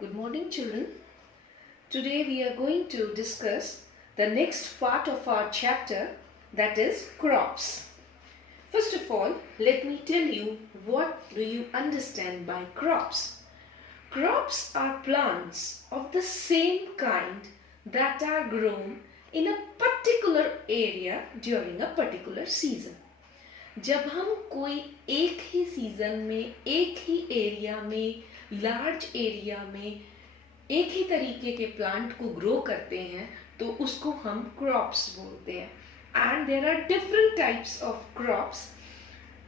Good morning, children. Today we are going to discuss the next part of our chapter, that is crops. First of all, let me tell you what do you understand by crops. Crops are plants of the same kind that are grown in a particular area during a particular season. जब हम कोई एक ही season में एक ही area में large area में एक ही तरीके के प्लांट को ग्रो करते हैं तो उसको हम क्रॉप्स बोलते हैं. And there are different types of crops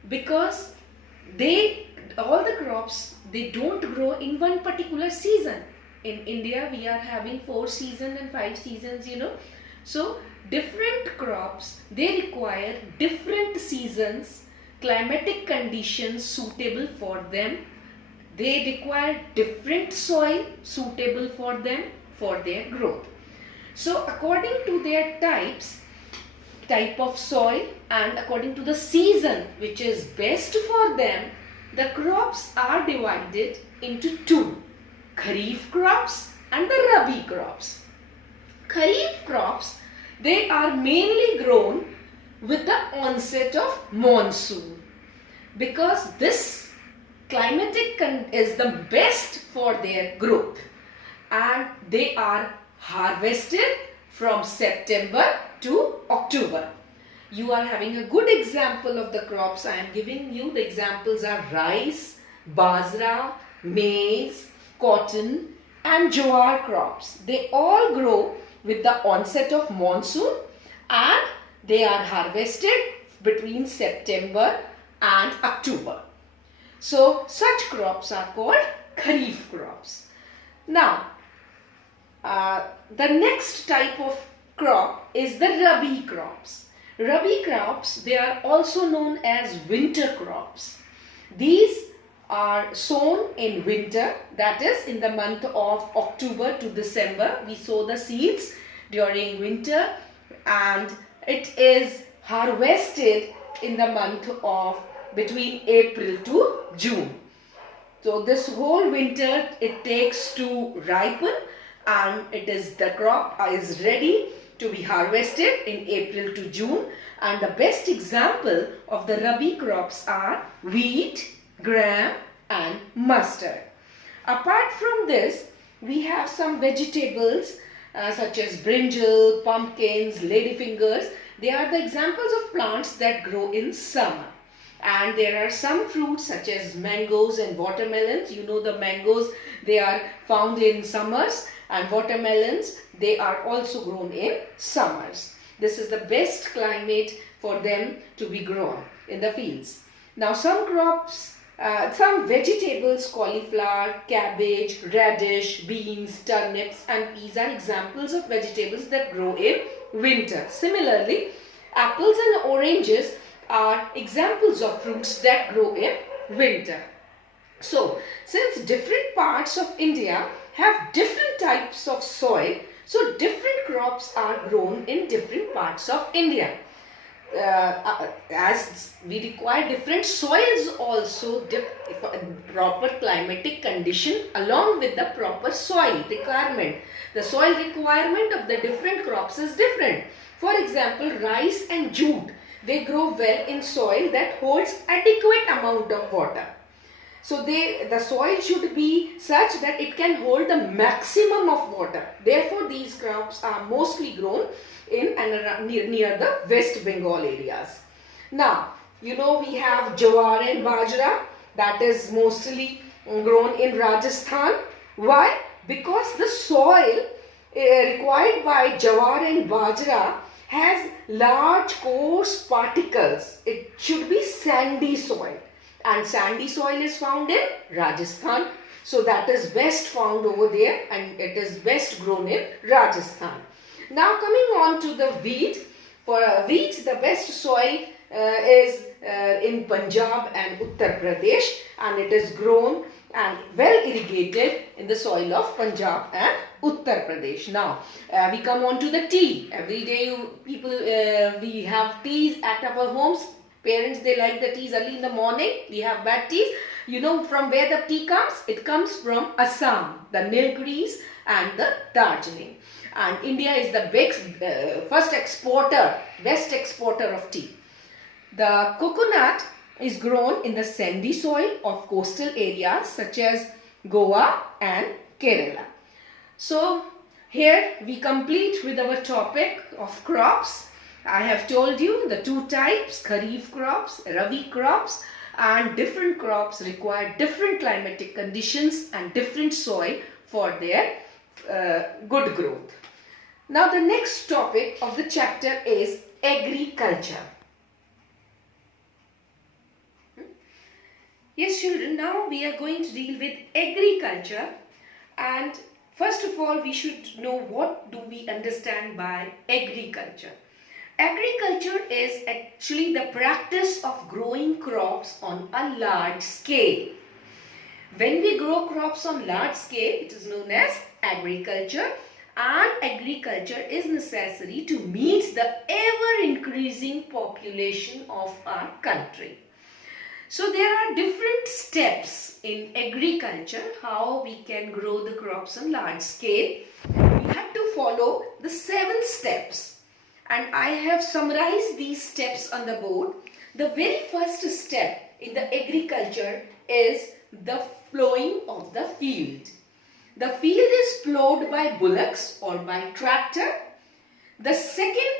because they all the crops, they don't grow in one particular season. In India we are having 4 seasons and 5 seasons, so different crops, they require different seasons, climatic conditions suitable for them. They require different soil suitable for them for their growth. So according to their type of soil and according to the season which is best for them, the crops are divided into two: Kharif crops and the Rabi crops. Kharif crops, they are mainly grown with the onset of monsoon because this climatic is the best for their growth, and they are harvested from September to October. You are having a good example of the crops I am giving you. The examples are rice, bajra, maize, cotton and jowar crops. They all grow with the onset of monsoon and they are harvested between September and October. So such crops are called Kharif crops. Now the next type of crop is the Rabi crops. Rabi crops, they are also known as winter crops. These are sown in winter, that is in the month of October to December. We sow the seeds during winter and it is harvested in the month of between April to June. So this whole winter it takes to ripen and the crop is ready to be harvested in April to June, and the best example of the Rabi crops are wheat, gram and mustard. Apart from this, we have some vegetables such as brinjal, pumpkins, ladyfingers. They are the examples of plants that grow in summer. And there are some fruits such as mangoes and watermelons. You know the mangoes, they are found in summers, and watermelons, they are also grown in summers. This is the best climate for them to be grown in the fields. Now some crops, some vegetables, cauliflower, cabbage, radish, beans, turnips and peas are examples of vegetables that grow in winter. Similarly, apples and oranges are examples of fruits that grow in winter. So, since different parts of India have different types of soil, so different crops are grown in different parts of India. As we require different soils also, proper climatic condition along with the proper soil requirement. The soil requirement of the different crops is different. For example, rice and jute, they grow well in soil that holds adequate amount of water. So the soil should be such that it can hold the maximum of water. Therefore, these crops are mostly grown in and near the West Bengal areas. Now, we have jowar and bajra, that is mostly grown in Rajasthan. Why? Because the soil required by jowar and bajra has large coarse particles. It should be sandy soil. And sandy soil is found in Rajasthan. So that is best found over there and it is best grown in Rajasthan. Now coming on to the wheat. For wheat, the best soil is in Punjab and Uttar Pradesh, and it is grown and well irrigated in the soil of Punjab and Uttar Pradesh. Now we come on to the tea. Every day we have teas at our homes. Parents, they like the teas early in the morning. We have bad teas. You know from where the tea comes? It comes from Assam, the Nilgiris and the Darjeeling. And India is the best exporter of tea. The coconut is grown in the sandy soil of coastal areas such as Goa and Kerala. So here we complete with our topic of crops. I have told you the two types, Kharif crops, Rabi crops, and different crops require different climatic conditions and different soil for their good growth. Now the next topic of the chapter is agriculture. Yes children, now we are going to deal with agriculture, and first of all we should know what do we understand by agriculture. Agriculture is actually the practice of growing crops on a large scale. When we grow crops on large scale, it is known as agriculture, and agriculture is necessary to meet the ever increasing population of our country. So there are different steps in agriculture how we can grow the crops on large scale. We have to follow the 7 steps, and I have summarized these steps on the board. The very first step in the agriculture is the plowing of the field. The field is plowed by bullocks or by tractor. The second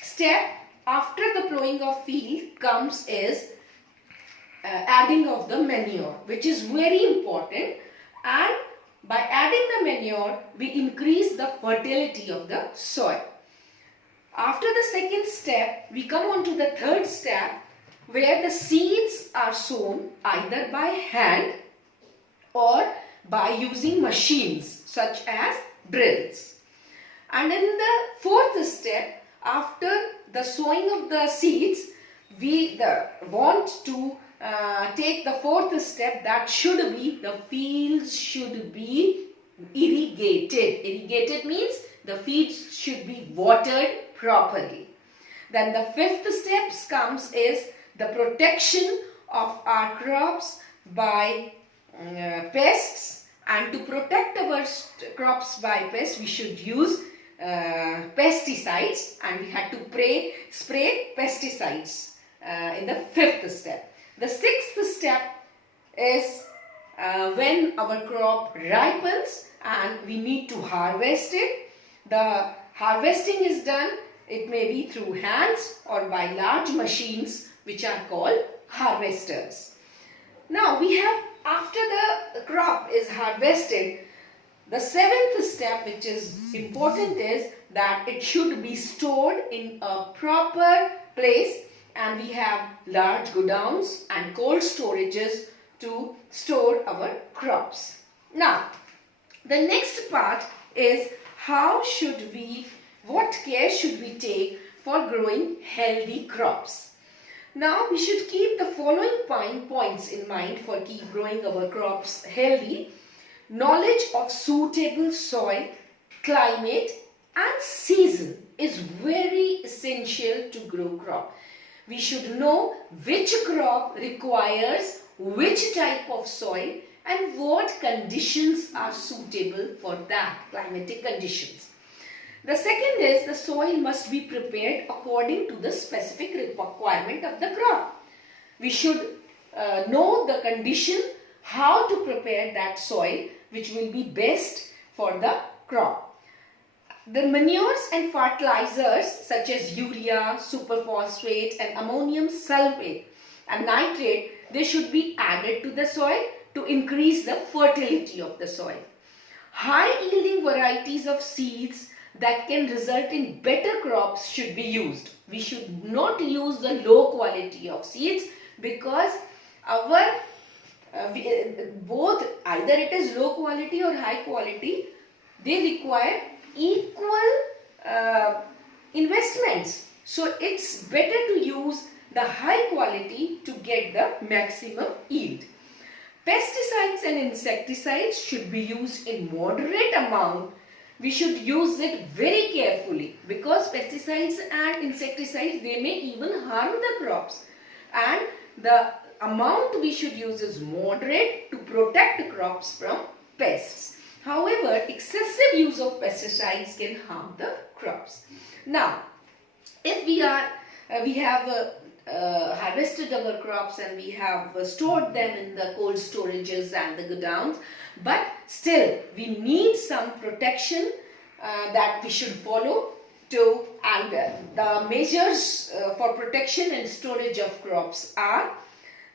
step after the plowing of field comes is adding of the manure, which is very important, and by adding the manure we increase the fertility of the soil. After the second step we come on to the third step, where the seeds are sown either by hand or by using machines such as drills. And in the fourth step, after the sowing of the seeds, we want to take the fourth step, that should be the fields should be irrigated. Irrigated means the fields should be watered properly. Then the fifth step comes is the protection of our crops by pests, and to protect our crops by pests we should use pesticides, and we had to spray pesticides in the fifth step. The sixth step is when our crop ripens and we need to harvest it. The harvesting is done, it may be through hands or by large machines which are called harvesters. Now we have, after the crop is harvested, the seventh step which is important is that it should be stored in a proper place, and we have large godowns and cold storages to store our crops. Now the next part is what care should we take for growing healthy crops. Now we should keep the following points in mind for keep growing our crops healthy. Knowledge of suitable soil, climate and season is very essential to grow crop. We should know which crop requires which type of soil and what conditions are suitable for that climatic conditions. The second is the soil must be prepared according to the specific requirement of the crop. We should know the condition, how to prepare that soil which will be best for the crop. The manures and fertilizers such as urea, superphosphate and ammonium sulfate and nitrate, they should be added to the soil to increase the fertility of the soil. High yielding varieties of seeds that can result in better crops should be used. We should not use the low quality of seeds, because our both, either it is low quality or high quality, they require equal investments. So it's better to use the high quality to get the maximum yield. Pesticides and insecticides should be used in moderate amount we should use it very carefully, because pesticides and insecticides, they may even harm the crops, and the amount we should use is moderate to protect crops from pests. However, excessive use of pesticides can harm the crops. Now, if we have harvested our crops and we have stored them in the cold storages and the godowns, but still we need some protection that we should follow to, and the measures for protection and storage of crops are: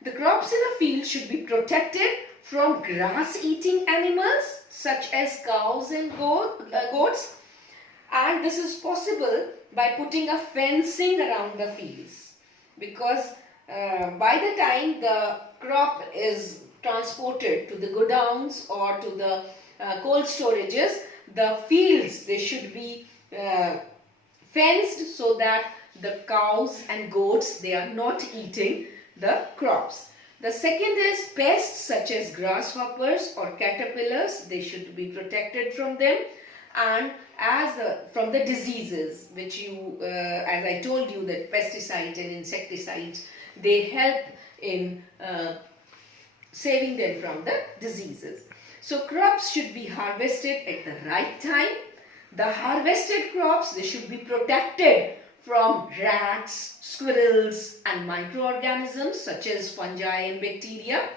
the crops in a field should be protected from grass-eating animals such as cows and goats, and this is possible by putting a fencing around the fields, because by the time the crop is transported to the godowns or to the cold storages, the fields, they should be fenced so that the cows and goats, they are not eating the crops. The second is pests such as grasshoppers or caterpillars. They should be protected from them, and from the diseases, which as I told you, that pesticides and insecticides, they help in saving them from the diseases. So crops should be harvested at the right time. The harvested crops, they should be protected from rats, squirrels and microorganisms such as fungi and bacteria.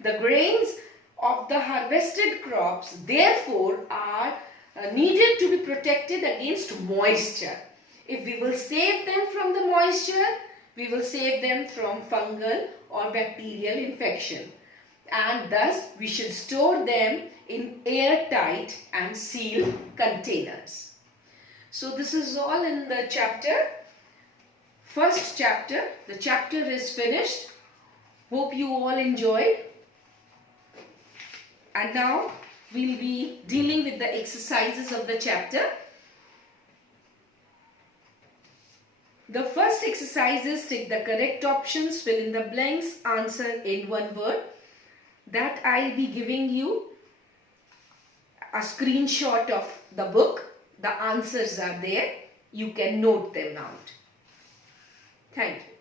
The grains of the harvested crops therefore are needed to be protected against moisture. If we will save them from the moisture, we will save them from fungal or bacterial infection, and thus we should store them in airtight and sealed containers. So this is all in the chapter. First chapter. The chapter is finished. Hope you all enjoyed. And now we'll be dealing with the exercises of the chapter. The first exercise is tick the correct options, fill in the blanks, answer in one word. That I'll be giving you a screenshot of the book. The answers are there. You can note them out. Thank you.